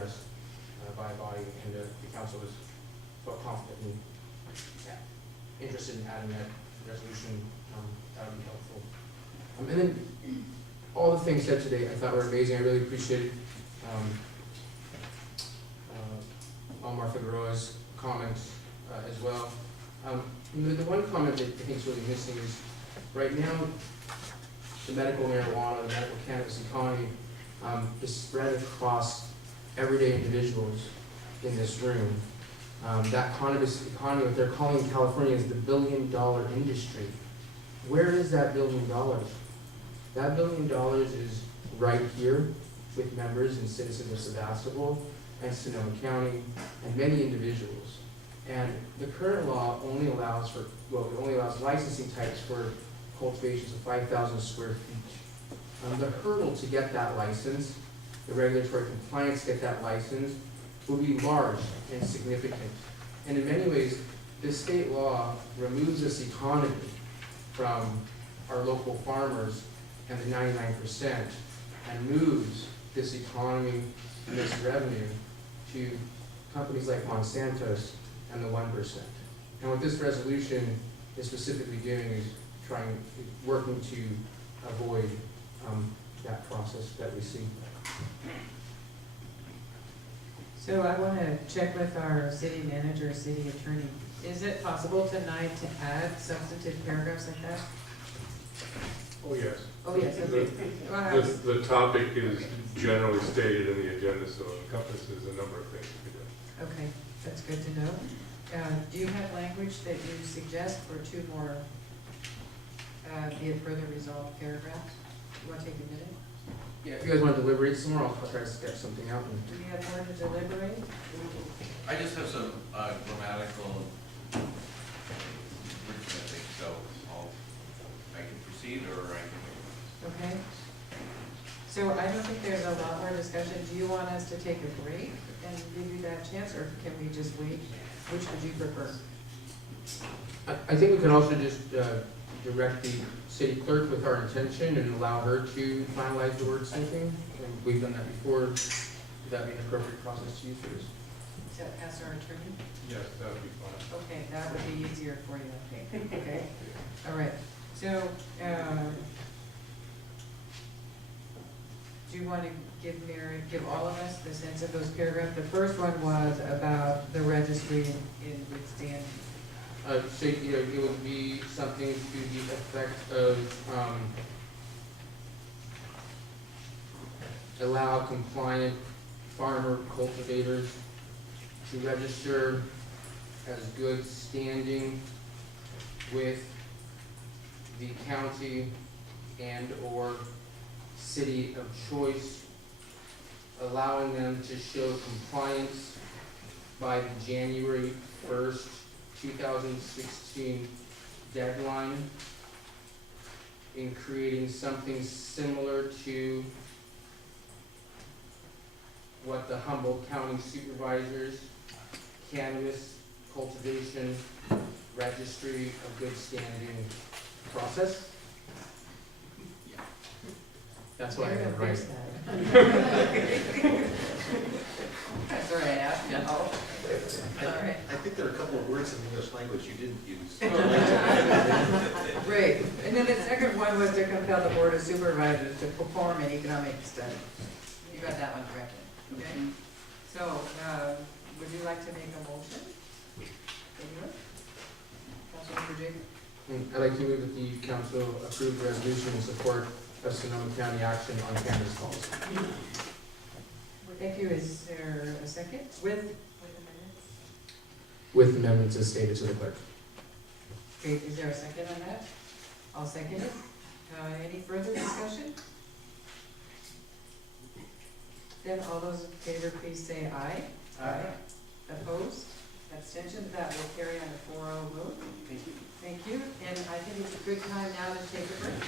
addressed by a body, and the council was felt confident and interested in adding that resolution. That would be helpful. And then all the things said today I thought were amazing. I really appreciated Omar Figueroa's comments as well. The one comment that I think is really missing is right now the medical marijuana, the medical cannabis economy is spread across everyday individuals in this room. That cannabis economy, what they're calling California, is the billion-dollar industry. Where is that $1 billion? That $1 billion is right here with members and citizens of Sebastopol and Sonoma County and many individuals. And the current law only allows licensing types for cultivations of 5,000 square feet. The hurdle to get that license, the regulatory compliance to get that license, will be large and significant. And in many ways, this state law removes this economy from our local farmers and the 99% and moves this economy and this revenue to companies like Monsanto's and the 1%. And what this resolution is specifically doing is working to avoid that process that we see. So I want to check with our city manager, city attorney. Is it possible tonight to add substantive paragraphs like that? Oh, yes. Oh, yes, okay. The topic is generally stated in the agenda, so it encompasses a number of things to be done. Okay, that's good to know. Do you have language that you suggest for two more, be it further resolved paragraphs? You want to take a minute? Yeah, if you guys want to deliberate some more, I'll try to sketch something out. Do we have more to deliberate? I just have some grammatical arithmetic, so I can proceed or I can. Okay. So I don't think there's a lot more discussion. Do you want us to take a break and give you that chance, or can we just wait? Which would you prefer? I think we can also just direct the city clerk with our intention and allow her to finalize the wordsmithing. And we've done that before. Would that be an appropriate process to use for this? Is that ask our attorney? Yes, that would be fine. Okay, that would be easier for you, I think. Okay, all right. So, do you want to give all of us the sense of those paragraphs? The first one was about the registry in good standing. So, it would be something to the effect of allow compliant farmer cultivators to register as good standing with the county and or city of choice, allowing them to show compliance by the January 1st, 2016 deadline, in creating something similar to what the Humboldt County Supervisors Cannabis Cultivation Registry of Good Standing process. That's why I You're had gonna it fix right. that. That's all right, Ash. No. All right. I think there are a couple of words in English language you didn't use. Great. And then the second one was to compel the Board of Supervisors to perform an economic study. You got that one corrected, okay? So, would you like to make a motion? Councilmember Jacob? I'd like to move that the council approve the resolution in support of Sonoma County action on cannabis policy. Thank you. Is there a second? With amendments as stated to the clerk. Great. Is there a second on that? I'll second it. Any further discussion? Then all those in favor, please say aye. Aye. Opposed? Abstentions? That will carry on a 4-0 vote. Thank you. Thank you. And I think it's a good time now to take a break.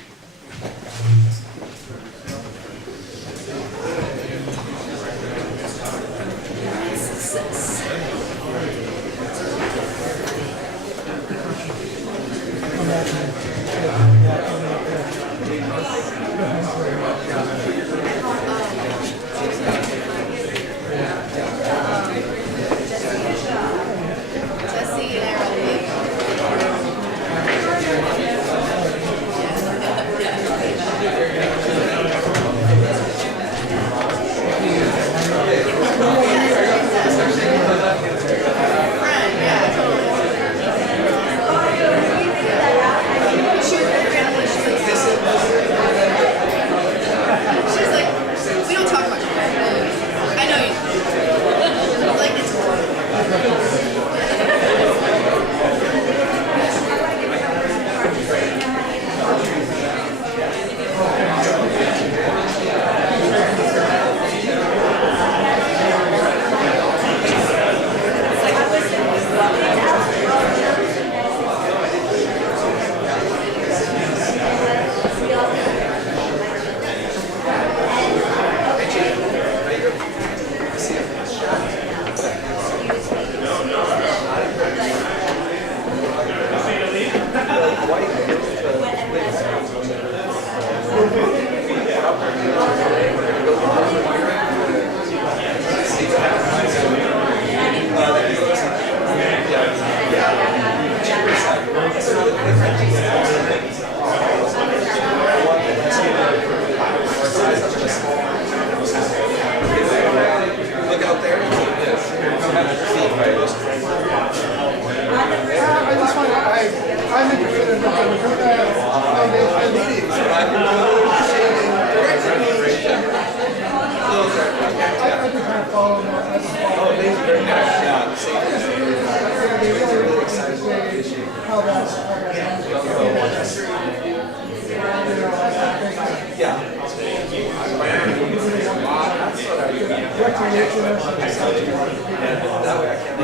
Leave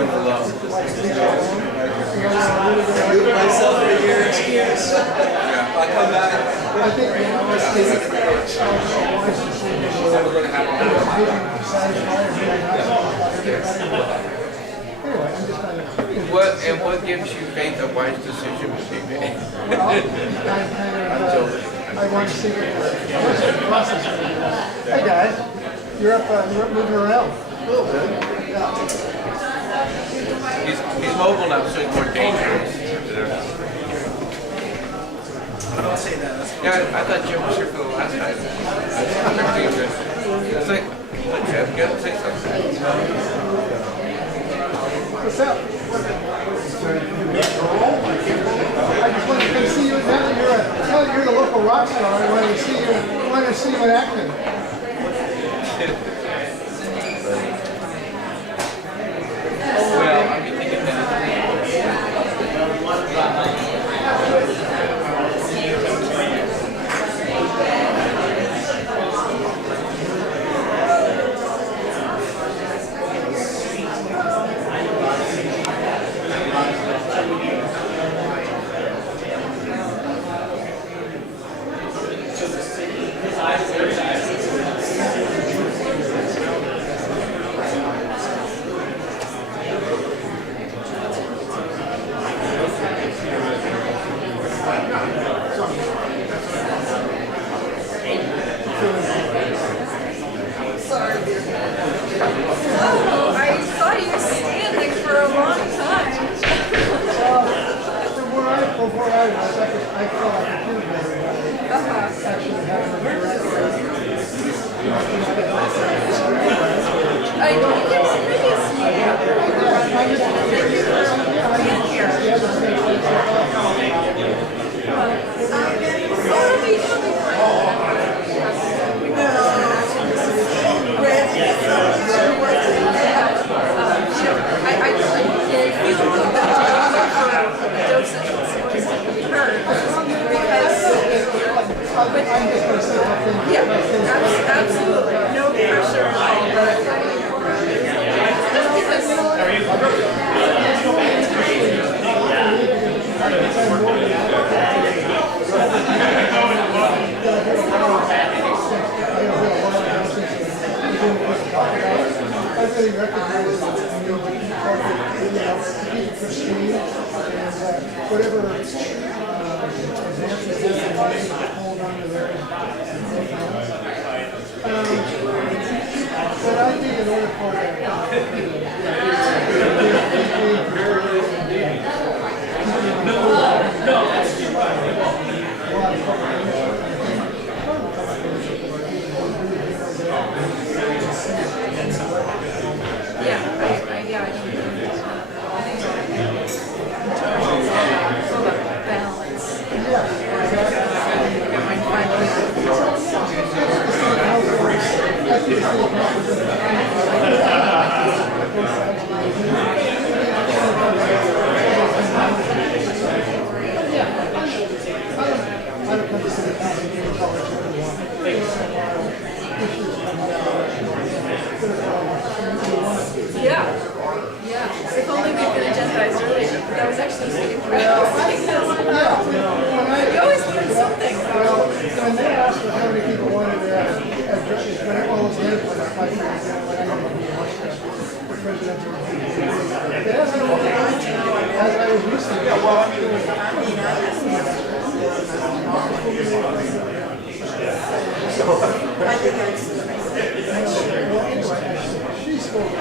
it alone. Do myself a year excuse. Yeah. I come back. I think we always say that anyway, I'm just trying to. What gives you faith a wise decision would be made? Well, I want to see what the process is. Hey guys, you're up moving around. A little bit. Yeah. He's mobile now, so it's more dangerous. Don't say that. That's Yeah, I thought Jim was here for the last time. It's like, Jim, get say something. What's up? I just wanted to come see you. Now that you're the local rock star, I wanted to see you. I wanted to see you in acting. Well, I mean, thinking that. Oh, I saw you standing for a long time. From where I was, I felt like a kid actually having a direct. I think it was previous meeting. Thank you for being here. It'll be absolutely no pressure at all. I really recognize that you keep pristine and whatever advances have been made, hold on to those. But I think in order for Yeah. If only we'd been agendized earlier. That was actually sitting for You always learn something. Well, when they asked for how many people wanted to address it, when it all was in, like, the presidential. But as I was listening, she spoke.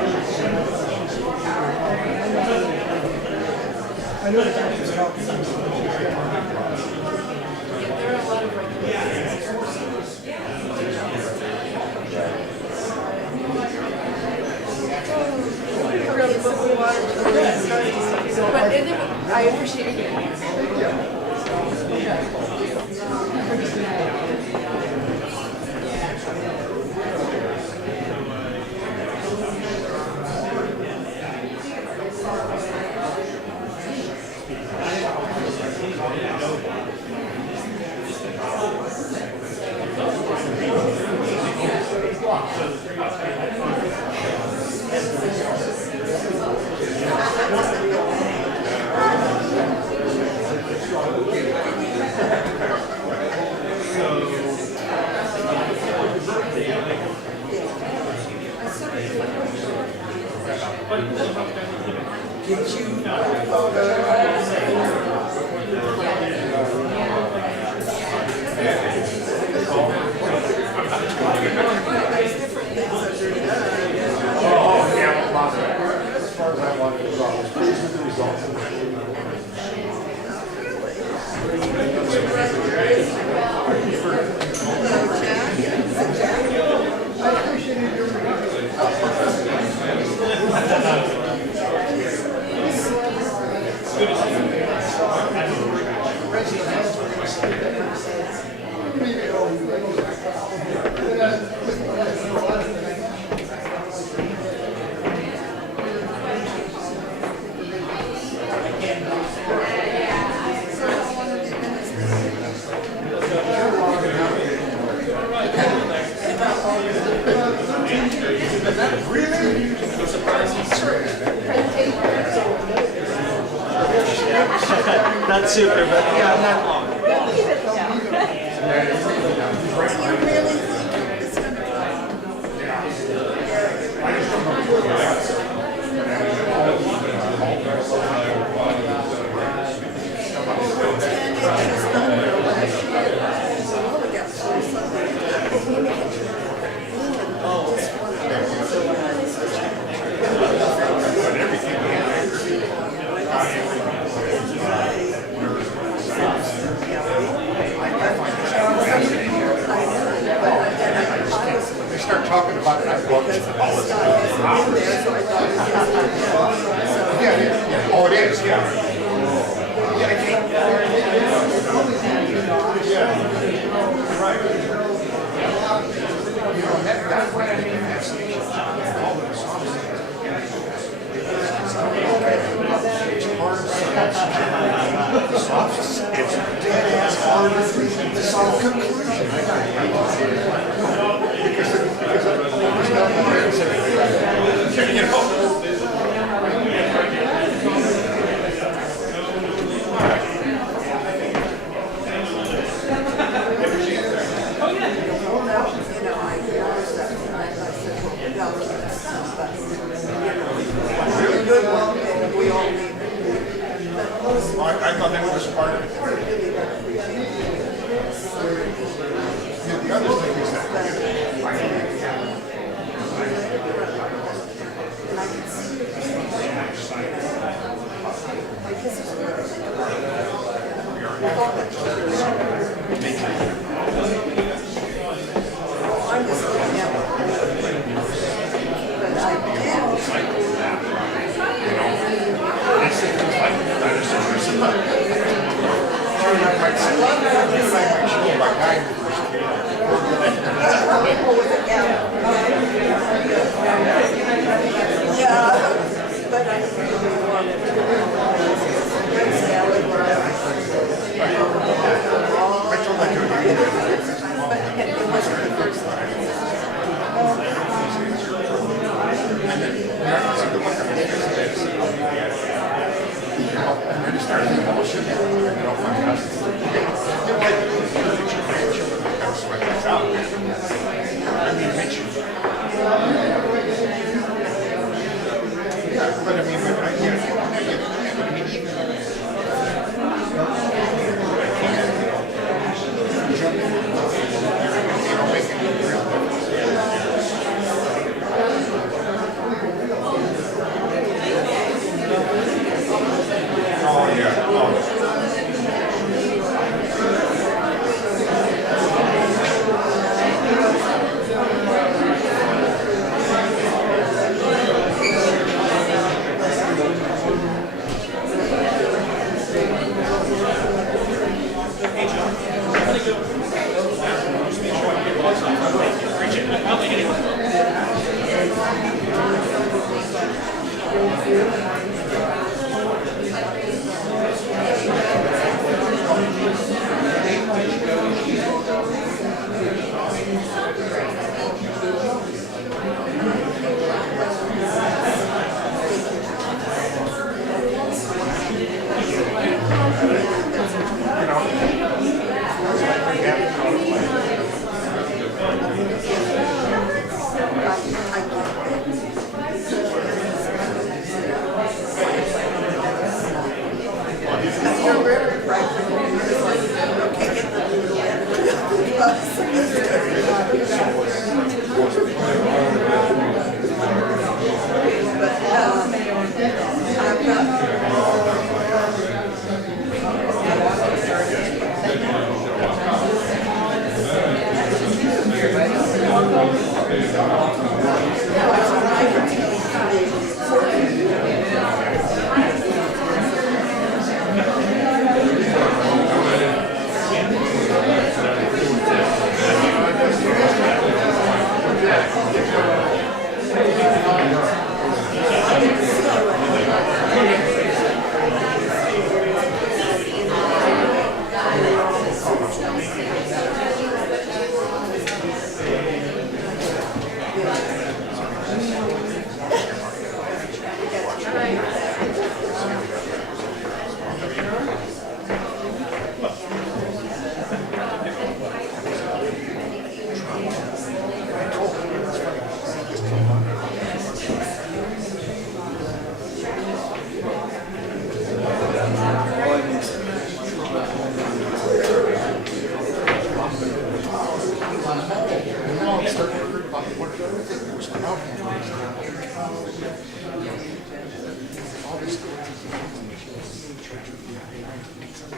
I know that that was helping. There are a lot of regulations. Really simple water. But I appreciate it. As far as I wanted to go, I was pleased with the results of that. I appreciate your Not super, but yeah, not long. They start talking about it, I go, yeah, oh, it is, yeah. You know, that's what I mean, that's all the songs. It's hard to say. It's dead ass hard to solve conclusion. Because there's no more incident. You know? I thought that was part of it. The other thing is that All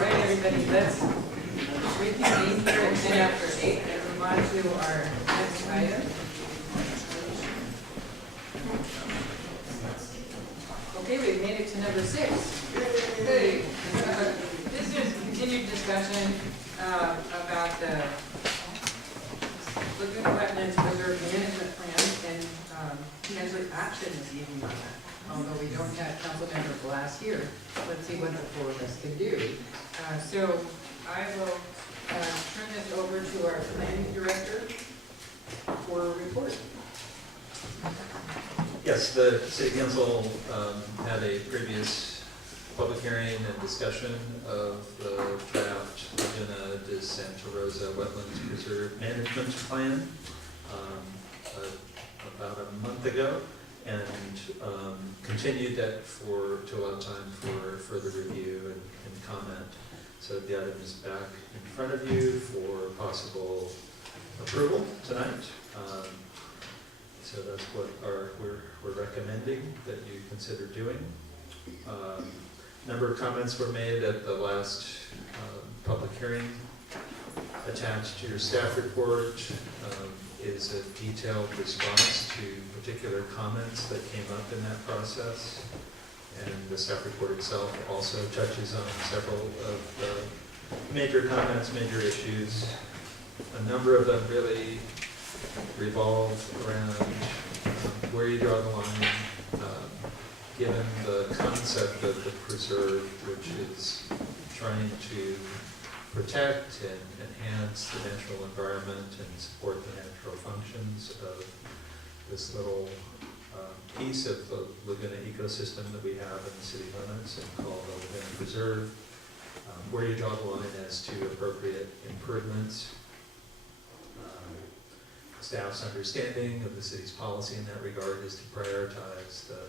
right, everybody, let's reconvene here at 8:10 and move on to our next item. Okay, we've made it to number 6. Hey. This is continued discussion about the Laguna Wetlands Reserve Management Plan and potentially action this evening on that. Although we don't have Councilmember Glass here, let's see what the four of us can do. So I will turn this over to our planning director for a report. Yes, the city council had a previous public hearing and discussion of the draft Laguna de Santa Rosa Wetlands Preserve Management Plan about a month ago, and continued that to allow time for further review and comment. So the item is back in front of you for possible approval tonight. So that's what we're recommending that you consider doing. Number of comments were made at the last public hearing. Attached to your staff report is a detailed response to particular comments that came up in that process. And the staff report itself also touches on several of the major comments, major issues. A number of them really revolve around where you draw the line, given the concept of the preserve, which is trying to protect and enhance the natural environment and support the natural functions of this little piece of the Laguna ecosystem that we have in the city limits and called the Laguna Preserve. Where you draw the line as to appropriate improvements. Staff's understanding of the city's policy in that regard is to prioritize the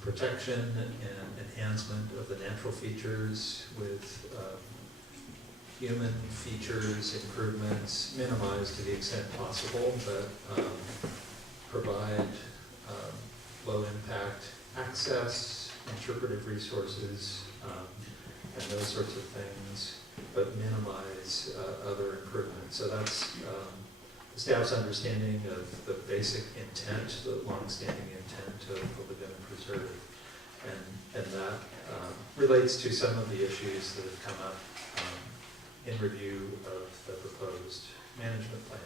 protection and enhancement of the natural features with human features, improvements, minimized to the extent possible, but provide low impact access, interpretive resources, and those sorts of things, but minimize other improvements. So that's the staff's understanding of the basic intent, the long-standing intent of the Laguna Preserve. And that relates to some of the issues that have come up in review of the proposed management plan.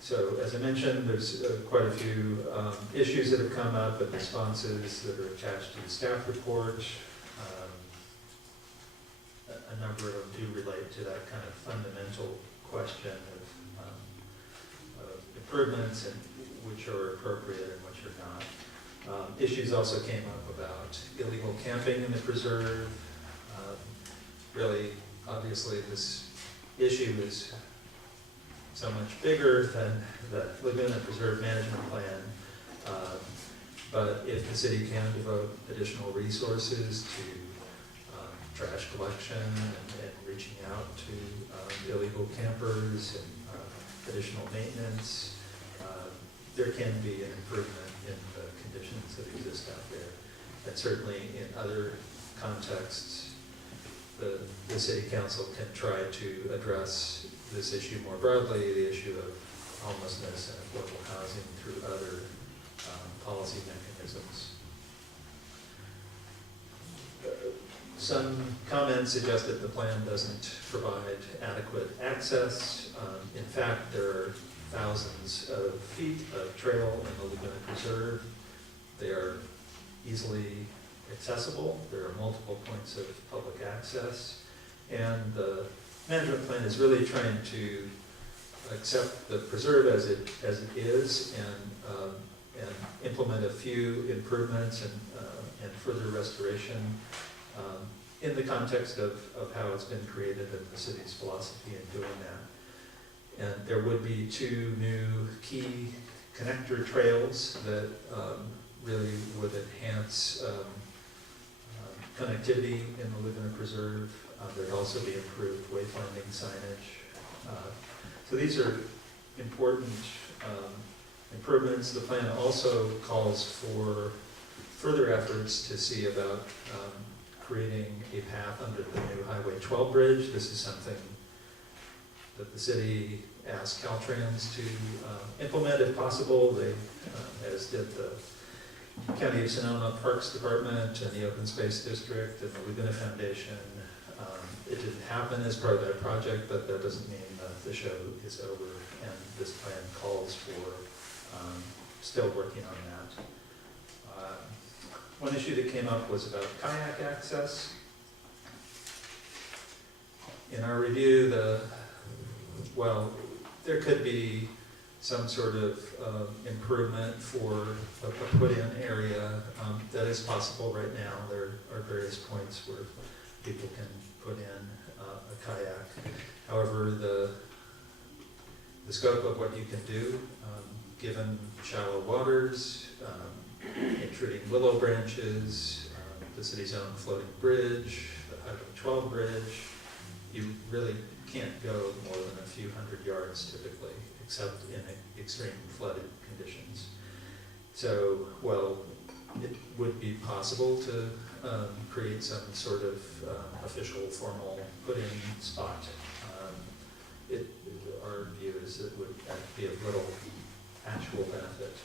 So as I mentioned, there's quite a few issues that have come up and responses that are attached to the staff report. A number of them do relate to that kind of fundamental question of improvements and which are appropriate and which are not. Issues also came up about illegal camping in the preserve. Really, obviously, this issue is so much bigger than the Laguna Preserve Management Plan. But if the city can devote additional resources to trash collection and reaching out to illegal campers and additional maintenance, there can be an improvement in the conditions that exist out there. And certainly in other contexts, the city council can try to address this issue more broadly, the issue of homelessness and affordable housing through other policy mechanisms. Some comments suggest that the plan doesn't provide adequate access. In fact, there are thousands of feet of trail in the Laguna Preserve. They are easily accessible. There are multiple points of public access. And the management plan is really trying to accept the preserve as it is and implement a few improvements and further restoration in the context of how it's been created and the city's philosophy in doing that. And there would be 2 new key connector trails that really would enhance connectivity in the Laguna Preserve. There'd also be improved wayfinding signage. So these are important improvements. The plan also calls for further efforts to see about creating a path under the new Highway 12 bridge. This is something that the city asked Caltrans to implement if possible. They, as did the County of Sonoma Parks Department and the Open Space District and the Laguna Foundation. It didn't happen as part of that project, but that doesn't mean the show is over, and this plan calls for still working on that. One issue that came up was about kayak access. In our review, well, there could be some sort of improvement for a put-in area. That is possible right now. There are various points where people can put in a kayak. However, the scope of what you can do, given shallow waters, intruding willow branches, the city's own floating bridge, the Highway 12 bridge, you really can't go more than a few hundred yards typically, except in extreme flooded conditions. So, well, it would be possible to create some sort of official, formal put-in spot. Our view is it would be of little actual benefit.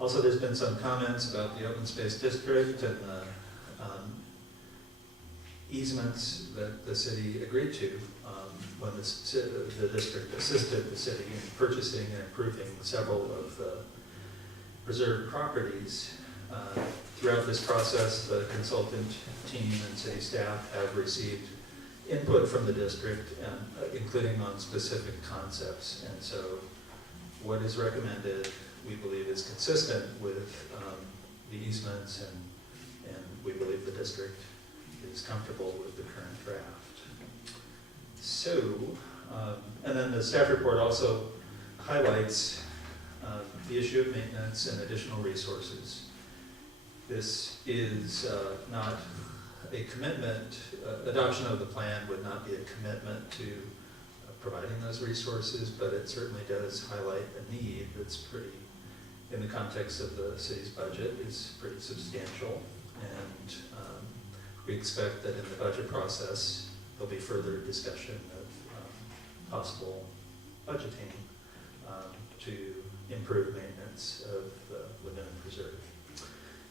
Also, there's been some comments about the open space district and the easements that the city agreed to when the district assisted the city in purchasing and improving several of the preserved properties. Throughout this process, the consultant team and city staff have received input from the district, and, including on specific concepts. And so what is recommended, we believe, is consistent with the easements, and we believe the district is comfortable with the current draft. So, and then the staff report also highlights the issue of maintenance and additional resources. This is not a commitment, adoption of the plan would not be a commitment to providing those resources, but it certainly does highlight a need that's pretty, in the context of the city's budget, is pretty substantial. And we expect that in the budget process, there'll be further discussion of possible budgeting to improve maintenance of the Laguna Preserve.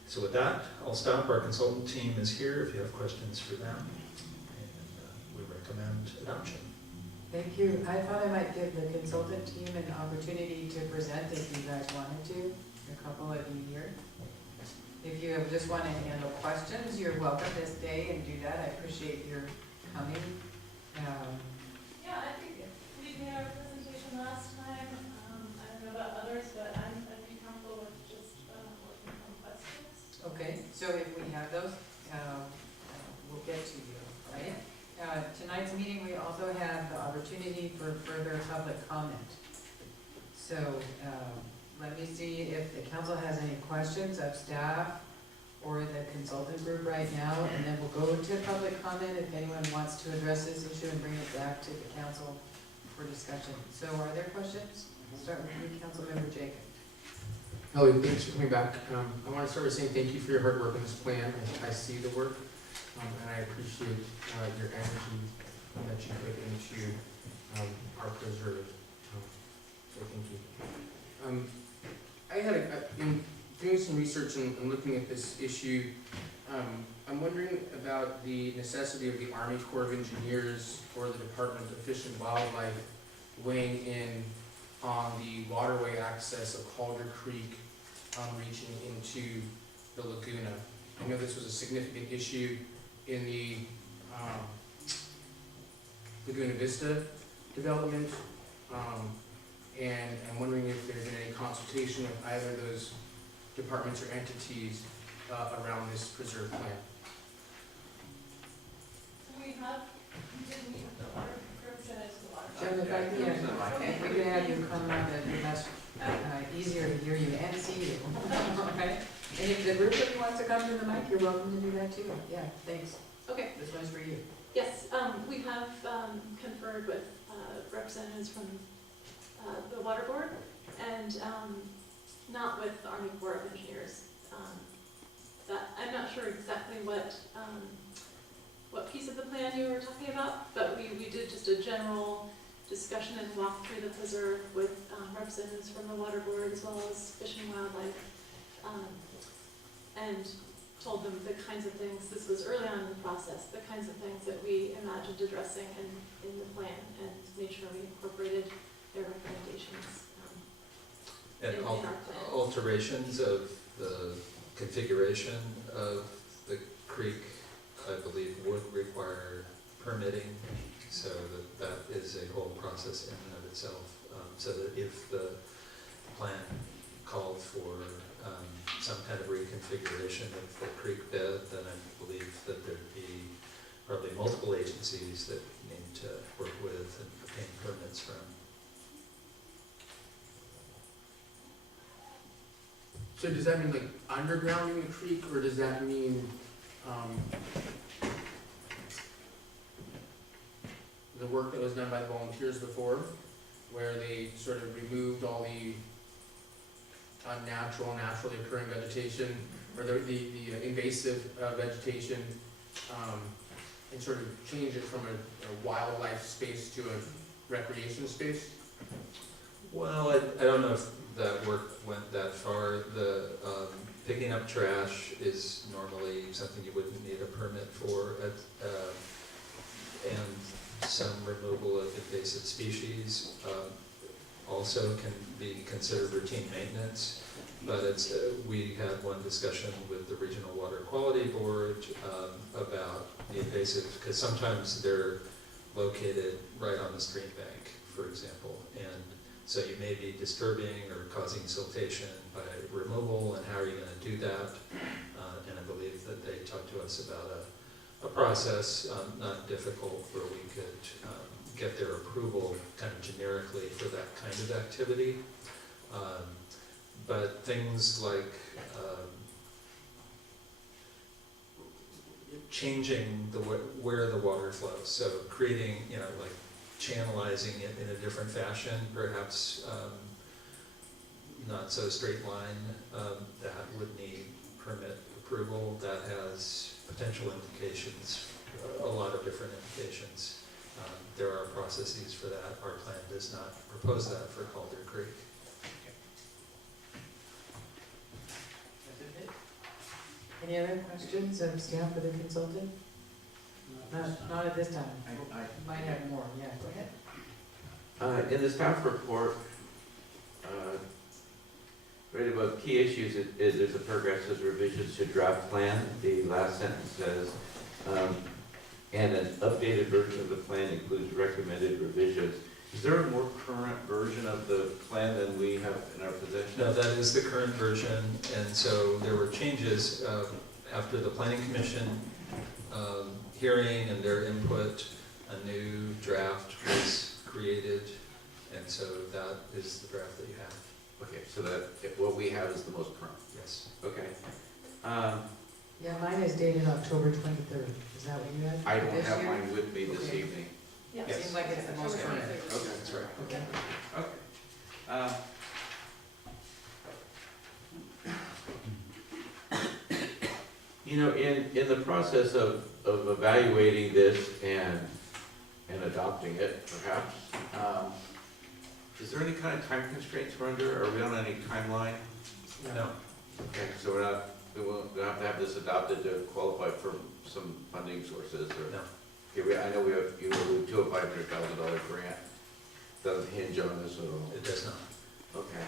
So with that, I'll stop. Our consultant team is here if you have questions for them, and we recommend adoption. Thank you. I thought I might give the consultant team an opportunity to present if you guys wanted to, a couple of you here. If you just want to handle questions, you're welcome to stay and do that. I appreciate your coming. Yeah, I think we made our presentation last time. I don't know about others, but I'd be comfortable with just looking for questions. Okay, so if we have those, we'll get to you, right? Tonight's meeting, we also have the opportunity for further public comment. So let me see if the council has any questions of staff or the consultant group right now, and then we'll go to public comment if anyone wants to address this issue and bring it back to the council for discussion. So are there questions? We'll start with you, Councilmember Jacob. Hello, thanks for coming back. I want to start by saying thank you for your hard work on this plan. I see the work, and I appreciate your energy that you put into our preserve. So thank you. I had in doing some research and looking at this issue, I'm wondering about the necessity of the Army Corps of Engineers or the Department of Fish and Wildlife weighing in on the waterway access of Calder Creek reaching into the Laguna. I know this was a significant issue in the Laguna Vista development, and I'm wondering if there's been any consultation with either of those departments or entities around this preserve plan. So we have, did meet with the water, representatives of the water. Jim, if I can, if we could have you come up, it'd be much easier to hear you and see you. Okay? And if the group of you wants to come to the mic, you're welcome to do that too. Yeah, thanks. Okay, This one's for you. yes, we have conferred with representatives from the water board, and not with the Army Corps of Engineers. That, I'm not sure exactly what piece of the plan you were talking about, but we did just a general discussion and walk through the preserve with representatives from the Water Board as well as Fish and Wildlife, and told them the kinds of things, this was early on in the process, the kinds of things that we imagined addressing in the plan, and made sure we incorporated their recommendations And in our plan. alterations of the configuration of the creek, I believe, would require permitting, so that is a whole process in and of itself. So that if the plan called for some kind of reconfiguration of the creek bed, then I believe that there'd be probably multiple agencies that need to work with and obtain permits from. So does that mean like undergrounding the creek, or does that mean, the work that was done by the volunteers before, where they sort of removed all the unnatural, naturally occurring vegetation, or the invasive vegetation, and sort of change it from a wildlife space to a recreation space? Well, I don't know if that work went that far. The picking up trash is normally something you wouldn't need a permit for, and some removal of invasive species also can be considered routine maintenance. But it's we had one discussion with the Regional Water Quality Board about the invasive, because sometimes they're located right on the stream bank, for example, and so you may be disturbing or causing siltation by removal, and how are you going to do that? And I believe that they talked to us about a process, not difficult, where we could get their approval kind of generically for that kind of activity. But things like changing where the water flows, so creating, like channelizing it in a different fashion, perhaps not so straight line, that would need permit approval. That has potential implications, a lot of different implications. There are processes for that. Our plan does not propose that for Calder Creek. Any other questions of staff or the consultant? Not at this time. I Might have more, yeah, go ahead. In the staff report, right above key issues, there's a paragraph that says revisions to draft plan. The last sentence says, and an updated version of the plan includes recommended revisions. Is there a more current version of the plan than we have in our possession? No, that is the current version, and so there were changes after the Planning Commission hearing and their input. A new draft was created, and so that is the draft that you have. Okay, so what we have is the most current. Yes. Okay. Yeah, mine is dated October 23rd. Is that what you had? I don't This have year? mine with me this Okay. evening. Yeah, Yes. Seems like it's the most October current. 23rd. Okay, that's right. Okay. Okay. In the process of evaluating this and adopting it, perhaps, is there any kind of time constraints we're under? Are we on any timeline? No. Okay, so we won't have to have this adopted to qualify for some funding sources, or? No. Okay, I know you alluded to a $500,000 grant. Doesn't hinge on this at all. It does not. Okay.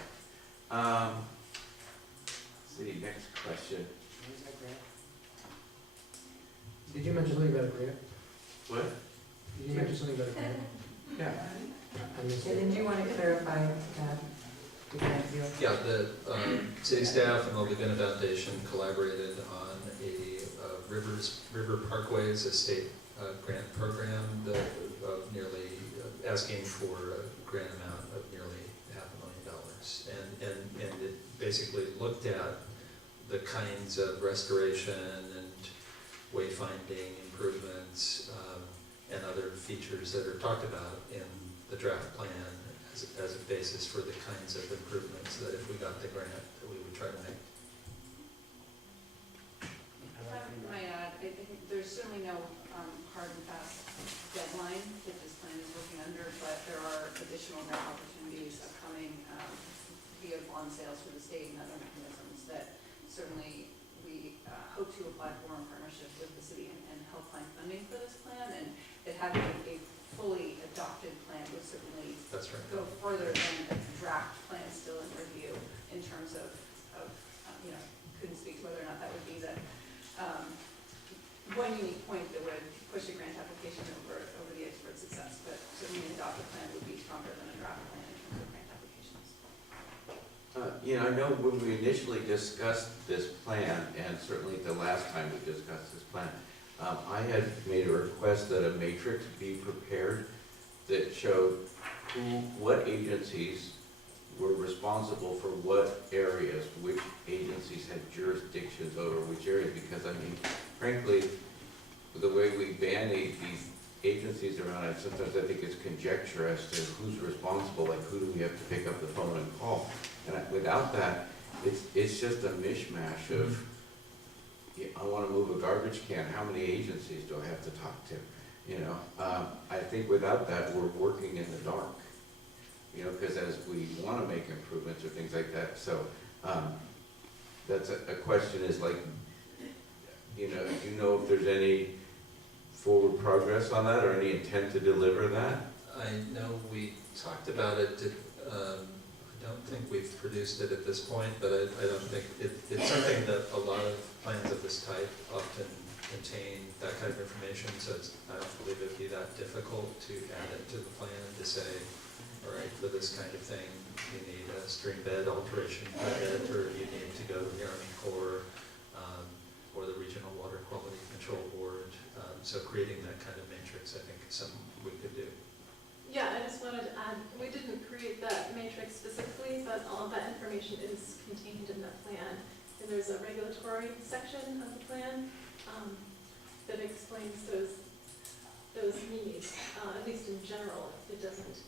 See, next question. Where's that grant? Did you mention something about a grant? What? Did you mention something about a grant? Yeah. I missed it. And did you want to clarify that? The grant deal? Yeah, the city staff and the Laguna Foundation collaborated on a River Parkways, a state grant program that of nearly asking for a grant amount of nearly $500,000, and it basically looked at the kinds of restoration and wayfinding improvements and other features that are talked about in the draft plan, as as a basis for the kinds of improvements that if we got the grant, that we would try to make. If I might add, I think there's certainly no hard and fast deadline that this plan is working under, but there are additional grant opportunities upcoming via bond sales for the state and other mechanisms that certainly we hope to apply for in partnership with the city and help find funding for this plan. And it having a fully adopted plan would certainly That's right. go further than a draft plan still in review in terms of you know, couldn't speak to whether or not that would be the one unique point that would push a grant application over the expert success, but certainly an adopted plan would be stronger than a draft plan in terms of grant applications. I know when we initially discussed this plan, and certainly the last time we discussed this plan, I had made a request that a matrix be prepared that showed what agencies were responsible for what areas, which agencies had jurisdictions over which areas, because I mean, frankly, the way we bandage these agencies around, sometimes I think it's conjecture as to who's responsible, like who do we have to pick up the phone and call? And without that, it's just a mishmash of, I want to move a garbage can, how many agencies do I have to talk to? I think without that, we're working in the dark. Because as we want to make improvements or things like that, so that's a question is like, do you know if there's any forward progress on that or any intent to deliver that? I know we talked about it. I don't think we've produced it at this point, but I don't think it's something that a lot of plans of this type often contain that kind of information. So I don't believe it'd be that difficult to add it to the plan to say, all right, for this kind of thing, you need a stream bed alteration permit, or you need to go to the Army Corps or the Regional Water Quality Control Board. So creating that kind of matrix, I think, is something we could do. Yeah, I just wanted to add, we didn't create that matrix specifically, but all of that information is contained in the plan. And there's a regulatory section of the plan that explains those needs, at least in general. It doesn't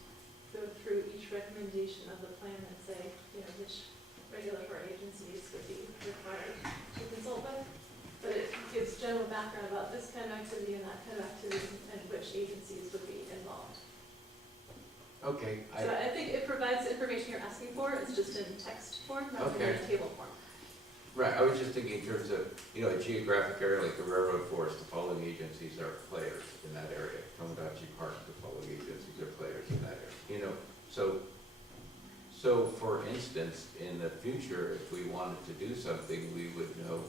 go through each recommendation of the plan and say, which regulatory agencies would be required to consult with. But it gives general background about this kind of activity and that kind of activity and which agencies would be involved. Okay. So I think it provides the information you're asking for, it's just in text form, not in a table form. Right, I was just thinking in terms of, a geographic area like the railroad forest, the following agencies are players in that area. Tomodachi Park, the following agencies are players in that area. So for instance, in the future, if we wanted to do something, we would know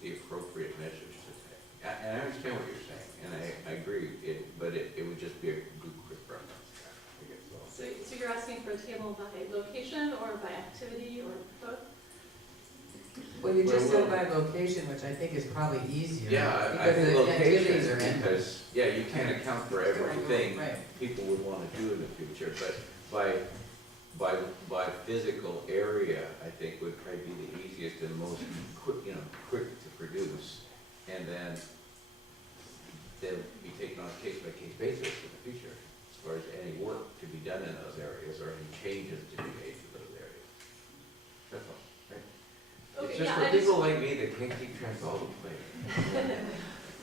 the appropriate measures to take. And I understand what you're saying, and I agree, but it would just be a good quick reference. So you're asking for a table by location or by activity or both? Well, you just said by location, which I think is probably easier. Yeah, I Because think the activities are location, in. because, you can't account for everything Right. people would want to do in the future, but by physical area, I think would probably be the easiest and most quick to produce, and then be taken on a case-by-case basis in the future, as far as any work to be done in those areas, or any changes to be made to those areas. That's all, right? It's Okay, just yeah, for I just, people like me that can't keep track of all the players.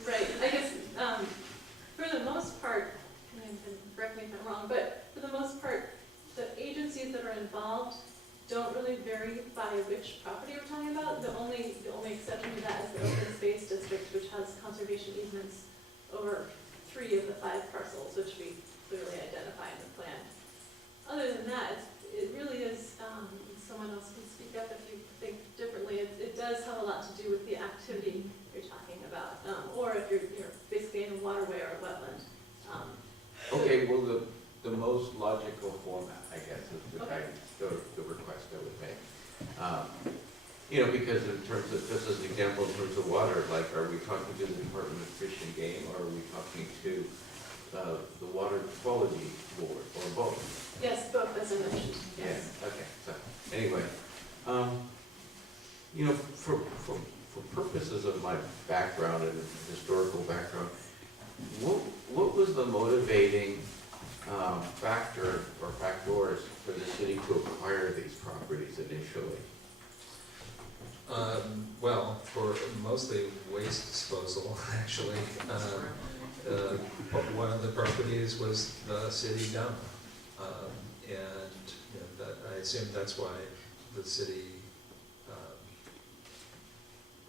right, I guess, for the most part, and correct me if I'm wrong, but for the most part, the agencies that are involved don't really vary by which property we're talking about. The only exception to that is the open space district, which has conservation easements over 3 of the 5 parcels, which we clearly identify in the plan. Other than that, it really is, someone else can speak up if you think differently. It does have a lot to do with the activity you're talking about, or if you're basically in a waterway or a wetland. Okay, well, the most logical format, I guess, is Okay. the request I would make. Because in terms of, just as an example, in terms of water, like, are we talking to the Department of Fish and Game, or are we talking to the Water Quality Board, or both? Yes, both as I mentioned, yes. Yeah, okay, so, anyway, for purposes of my background and historical background, what was the motivating factor or factors backdoors for the city to acquire these properties initially? Well, for mostly waste disposal, actually. One of the properties was the city dump. And you know, that, I assume that's why the city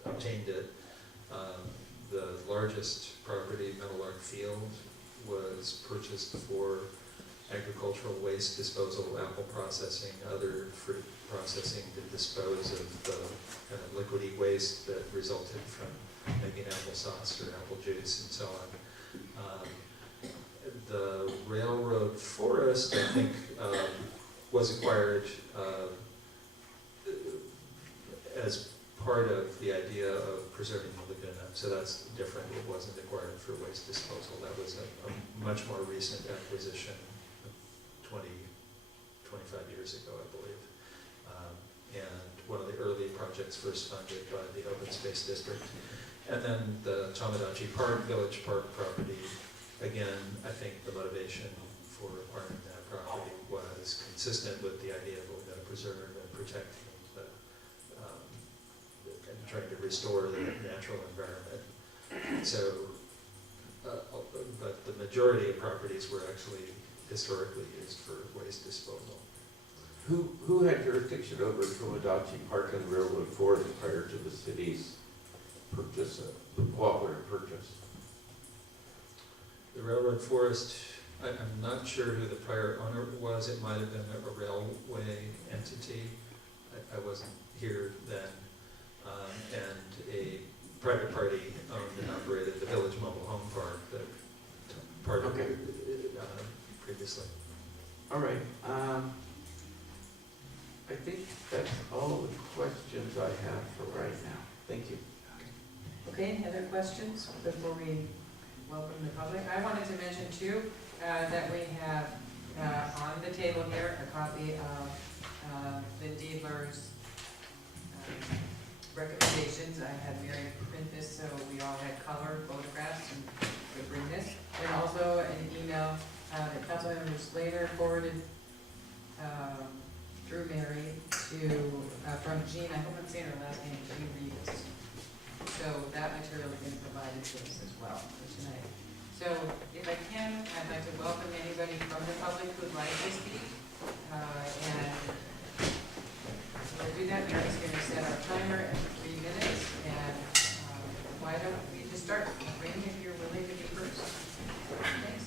obtained it. The largest property, Meadowlark Field, was purchased for agricultural waste disposal, apple processing, other fruit processing to dispose of the kind of liquidy waste that resulted from making applesauce or apple juice and so on. The railroad forest, I think, was acquired as part of the idea of preserving the laguna, so that's different. It wasn't acquired for waste disposal. That was a much more recent acquisition, 20, 25 years ago, I believe. And one of the early projects first funded by the Open Space District. And then the Tomodachi Park, Village Park property, again, I think the motivation for acquiring that property was consistent with the idea of what we're going to preserve and protect and trying to restore the natural environment. So, but the majority of properties were actually historically used for waste disposal. Who had jurisdiction over Tomodachi Park and Railroad Forest prior to the city's purchase, the cooperative purchase? The railroad forest, I'm not sure who the prior owner was. It might have been a railway entity. I wasn't here then. And a private party owned and operated the Village Mobile Home Park that part of it previously. All right. I think that's all the questions I have for right now. Thank you. Okay, any other questions before we welcome the public? I wanted to mention too, that we have on the table here a copy of the dealer's recommendations. I had Mary print this so we all had color photographs and could bring this. And also an email that Councilmember Slater forwarded through Mary to, from Jean, I hope I'm saying her last name, Jean Reeves. So that material has been provided to us as well for tonight. So if I can, I'd like to welcome anybody from the public who'd like to speak. And we'll do that. Mary's going to set our timer at 3 minutes. And why don't we just start? Rainey, if you're willing to be first. Thanks.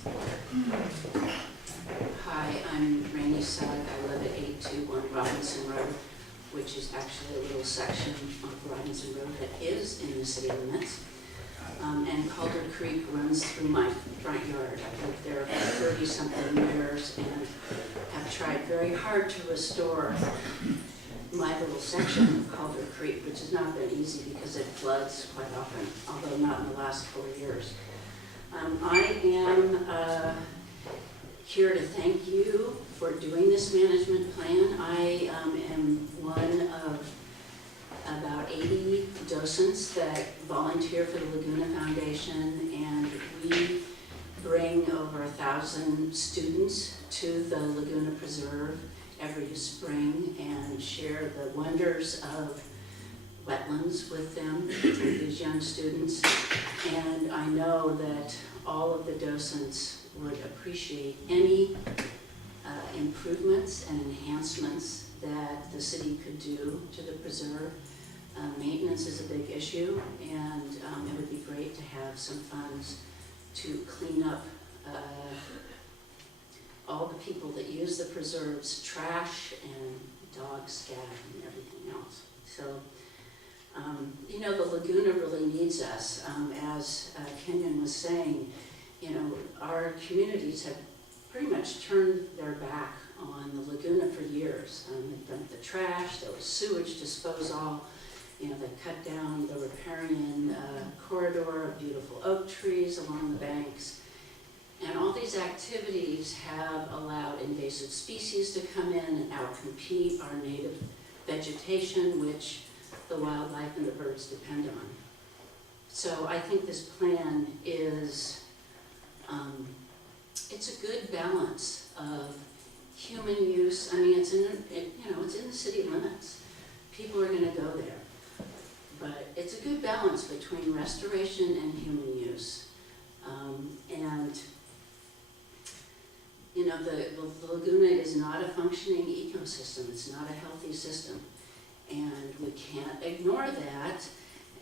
Hi, I'm Rainey Sugg. I live at 821 Robinson Road, which is actually a little section of Robinson Road that is in the city limits. And Calder Creek runs through my front yard. I've lived there for 30-something years and have tried very hard to restore my little section of Calder Creek, which has not been easy because it floods quite often, although not in the last 4 years. I am here to thank you for doing this management plan. I am one of about 80 docents that volunteer for the Laguna Foundation, and we bring over 1,000 students to the Laguna Preserve every spring and share the wonders of wetlands with them, these young students. And I know that all of the docents would appreciate any improvements and enhancements that the city could do to the preserve. Maintenance is a big issue, and it would be great to have some funds to clean up all the people that use the preserve's trash and dog scat and everything else. So, you know, the Laguna really needs us. As Kenyon was saying, you know, our communities have pretty much turned their back on the Laguna for years. They dumped the trash, there was sewage disposal, you know, they cut down the riparian corridor of beautiful oak trees along the banks. And all these activities have allowed invasive species to come in and outcompete our native vegetation, which the wildlife and the birds depend on. So I think this plan is, it's a good balance of human use, I mean, it's in, it's in the city limits. People are gonna go there. But it's a good balance between restoration and human use. And, the Laguna is not a functioning ecosystem. It's not a healthy system. And we can't ignore that.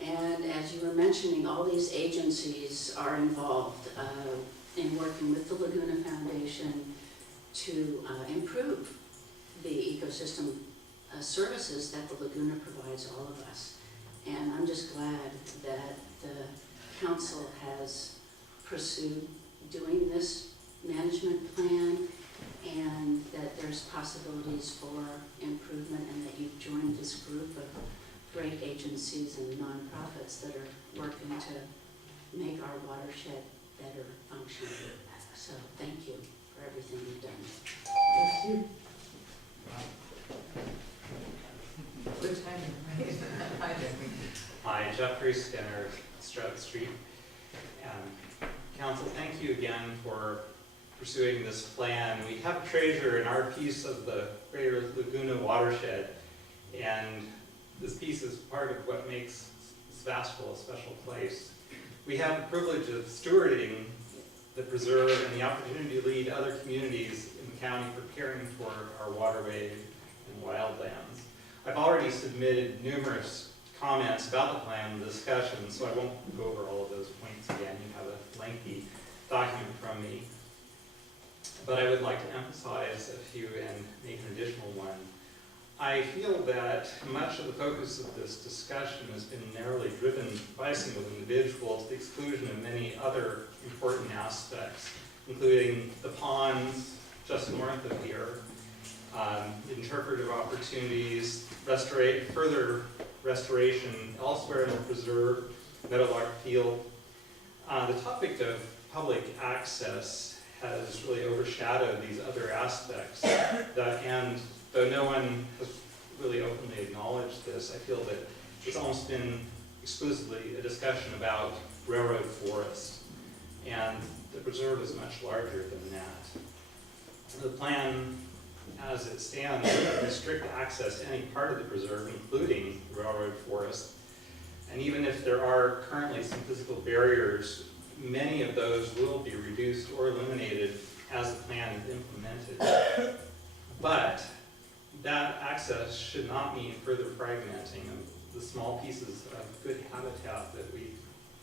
And as you were mentioning, all these agencies are involved in working with the Laguna Foundation to improve the ecosystem services that the Laguna provides all of us. And I'm just glad that the council has pursued doing this management plan and that there's possibilities for improvement and that you've joined this group of great agencies and nonprofits that are working to make our watershed better functioning. So thank you for everything you've done. Thank you. Good timing, right? Hi, Jeffrey. Hi, Jeffrey Skinner, Stroud Street. Council, thank you again for pursuing this plan. We have a treasure in our piece of the Greater Laguna watershed, and this piece is part of what makes Sebastopol a special place. We have the privilege of stewarding the preserve and the opportunity to lead other communities in the county for caring for our waterways and wildlands. I've already submitted numerous comments about the plan and discussion, so I won't go over all of those points again. You have a lengthy document from me. But I would like to emphasize a few and make an additional one. I feel that much of the focus of this discussion has been narrowly driven by a single individual to the exclusion of many other important aspects, including the ponds just north of here, interpretive opportunities, further restoration elsewhere in the preserve, Meadowlark Field. The topic of public access has really overshadowed these other aspects, and though no one has really openly acknowledged this, I feel that it's almost been exclusively a discussion about railroad forest, and the preserve is much larger than that. The plan, as it stands, would restrict access to any part of the preserve, including railroad forest. And even if there are currently some physical barriers, many of those will be reduced or eliminated as the plan is implemented. But that access should not mean further fragmenting of the small pieces of good habitat that we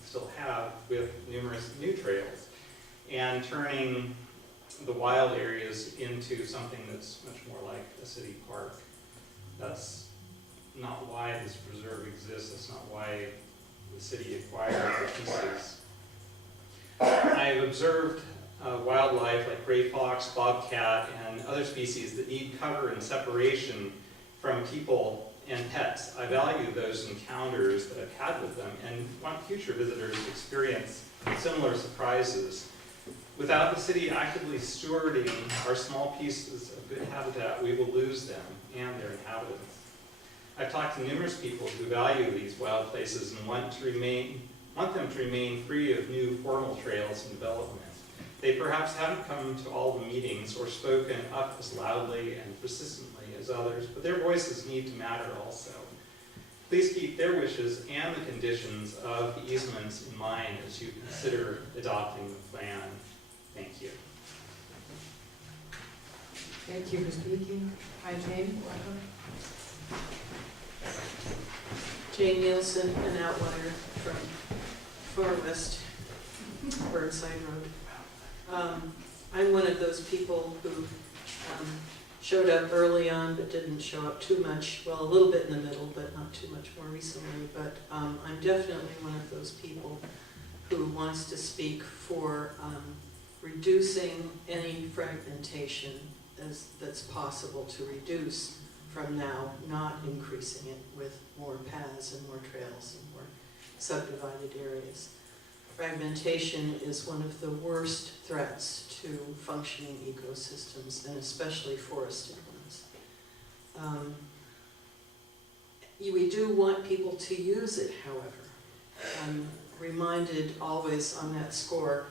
still have with numerous new trails, and turning the wild areas into something that's much more like a city park. That's not why this preserve exists. That's not why the city acquired the pieces. I've observed wildlife like gray fox, bobcat, and other species that need cover and separation from people and pets. I value those encounters that I've had with them and want future visitors to experience similar surprises. Without the city actively stewarding our small pieces of good habitat, we will lose them and their inhabitants. I've talked to numerous people who value these wild places and want them to remain free of new formal trails and development. They perhaps haven't come to all the meetings or spoken up as loudly and persistently as others, but their voices need to matter also. Please keep their wishes and the conditions of the easements in mind as you consider adopting the plan. Thank you. Thank you for speaking. Hi, Jane, welcome. Jane Nielsen, an outlier from far west, Burnside Road. I'm one of those people who showed up early on but didn't show up too much. Well, a little bit in the middle, but not too much more recently. But I'm definitely one of those people who wants to speak for reducing any fragmentation that's possible to reduce from now, not increasing it with more paths and more trails and more subdivided areas. Fragmentation is one of the worst threats to functioning ecosystems, and especially forested ones. We do want people to use it, however. I'm reminded always on that score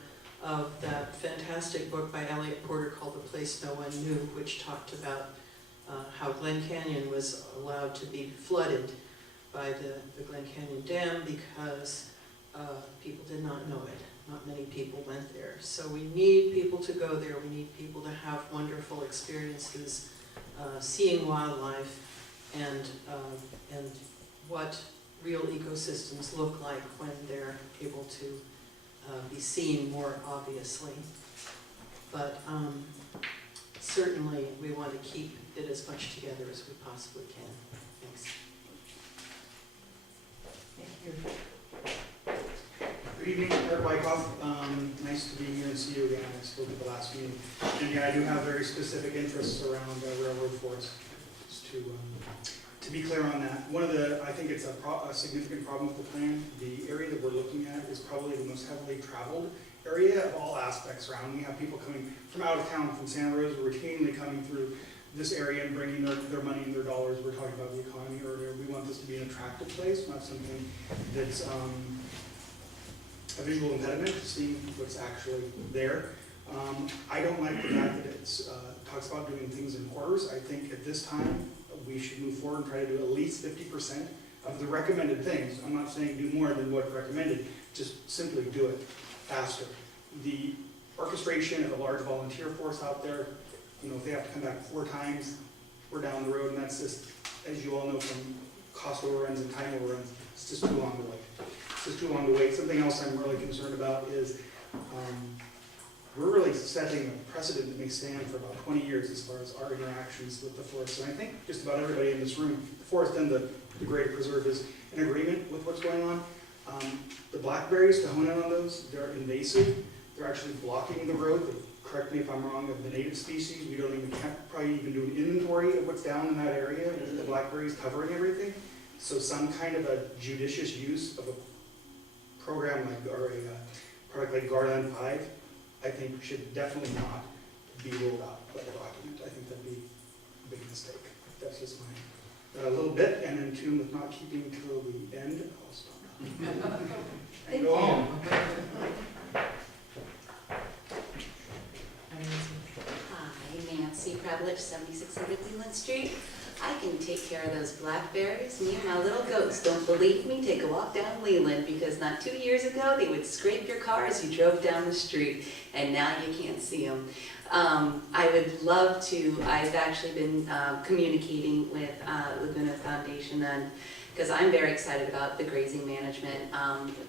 of that fantastic book by Elliot Porter called The Place No One Knew, which talked about how Glen Canyon was allowed to be flooded by the Glen Canyon Dam because people did not know it. Not many people went there. So we need people to go there. We need people to have wonderful experiences, seeing wildlife and what real ecosystems look like when they're able to be seen more obviously. But certainly we want to keep it as much together as we possibly can. Thanks. Thank you. Good evening, Eric Wyckoff. Nice to be here and see you again. I spoke at the last meeting. And yeah, I do have very specific interests around railroad forests. Just to be clear on that, I think it's a significant problem with the plan. The area that we're looking at is probably the most heavily traveled area of all aspects around. We have people coming from out of town, from Santa Rosa, routinely coming through this area and bringing their money and their dollars. We're talking about the economy earlier. We want this to be an attractive place, not something that's a visual impediment to seeing what's actually there. I don't like the fact that it talks about doing things in quarters. I think at this time, we should move forward and try to do at least 50% of the recommended things. I'm not saying do more than what's recommended, just simply do it faster. The orchestration of a large volunteer force out there, if they have to come back 4 times, we're down the road, and that's just, as you all know from cost overruns and time overruns, it's just too long to wait. It's just too long to wait. Something else I'm really concerned about is we're really setting a precedent that may stand for about 20 years as far as our interactions with the forest. And I think just about everybody in this room, the forest and the greater preserve is in agreement with what's going on. The blackberries, to hone in on those, they're invasive. They're actually blocking the road. Correct me if I'm wrong, of the native species. We can't probably even do an inventory of what's down in that area with the blackberries covering everything. So some kind of a judicious use of a program like, or a product like Garland 5, I think should definitely not be ruled out by the document. I think that'd be a big mistake. That's just my little bit, and in tune with not keeping till the end, I'll stop now. Go home. Hi, Nancy Kravlich, 7600 Leland Street. I can take care of those blackberries. Me and my little goats. Don't believe me? Take a walk down Leland, because not 2 years ago they would scrape your car as you drove down the street, and now you can't see them. I would love to. I've actually been communicating with Laguna Foundation, because I'm very excited about the grazing management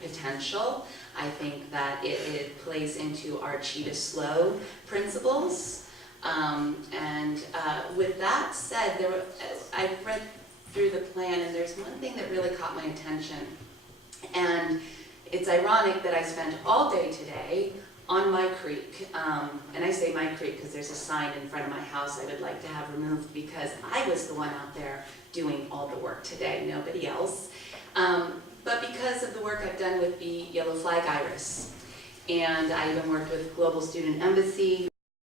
potential. I think that it plays into our cheetah slow principles. With that said, I've read through the plan, and there's one thing that really caught my attention. And it's ironic that I spent all day today on my creek. And I say my creek because there's a sign in front of my house I would like to have removed, because I was the one out there doing all the work today, nobody else. But because of the work I've done with the yellow flag iris, and I even worked with Global Student Embassy.